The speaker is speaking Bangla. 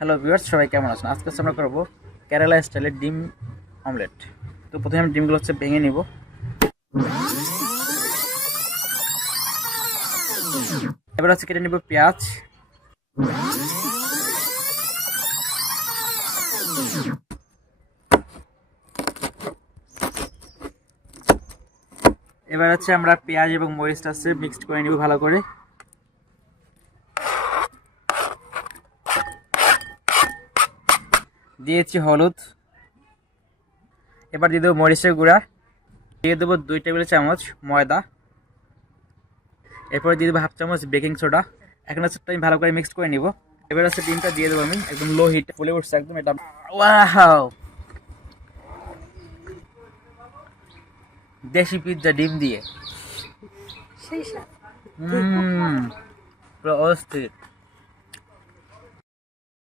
হ্যালো ভিউয়ার্স, সবাই কেমন আছেন? আজকে আমরা করবো কেরালা স্টাইলের ডিম অমলেট। তো প্রথমে আমি ডিমগুলো ভেঙে নিব। এবার কেটে নিব পেঁয়াজ। এবার আমরা পেঁয়াজ এবং মরিচটা মিক্সড করে নিব ভালো করে। দিয়েছি হলুদ। এবার দিয়ে দেবো মরিচের গুঁড়া, দিয়ে দেবো 2 টেবিল চামচ ময়দা, এরপরে দিয়ে দেবো হাফ চামচ বেকিং সোডা। এখন আমি ভালো করে মিক্স করে নিব। এবার ডিমটা দিয়ে দেবো আমি একদম লো হিটে, ফুলে উঠছে একদম। এটা ওয়াও, দেশি পিৎজা ডিম দিয়ে। পুরো অস্থির।